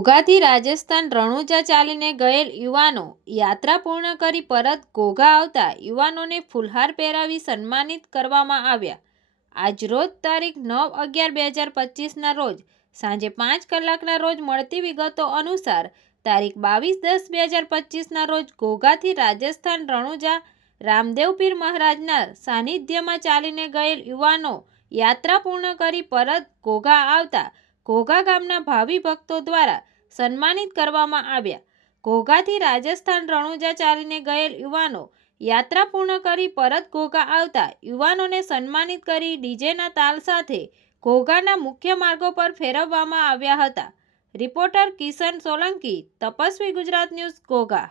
ઘોઘાથી રાજસ્થાન રણુજા ચાલીને ગયેલ યુવાનો યાત્રા પૂર્ણ કરી પરત ઘોઘા આવતા યુવાનોને ફૂલહાર પહેરાવી સન્માનિત કરવામાં આવ્યા। આજરોજ તારીખ 9/11/2025ના રોજ સાંજે 5 કલાકના રોજ મળતી વિગતો અનુસાર તારીખ 22/10/2025ના રોજ ઘોઘાથી રાજસ્થાન રણુજા રામદેવપીર મહારાજના સાનિધ્યમાં ચાલીને ગયેલ યુવાનો યાત્રા પૂર્ણ કરી પરત ઘોઘા આવતા ઘોઘા ગામના ભાવિ ભક્તો દ્વારા સન્માનિત કરવામાં આવ્યા। ઘોઘાથી રાજસ્થાન રણુજા ચાલીને ગયેલ યુવાનો યાત્રા પૂર્ણ કરી પરત ઘોઘા આવતા યુવાનોને સન્માનિત કરી ડીજેના તાલ સાથે ઘોઘાના મુખ્ય માર્ગો પર ફેરવવામાં આવ્યા હતા। Reporter Kishan Solanki, Tapasvi Gujarat news, Ghogha.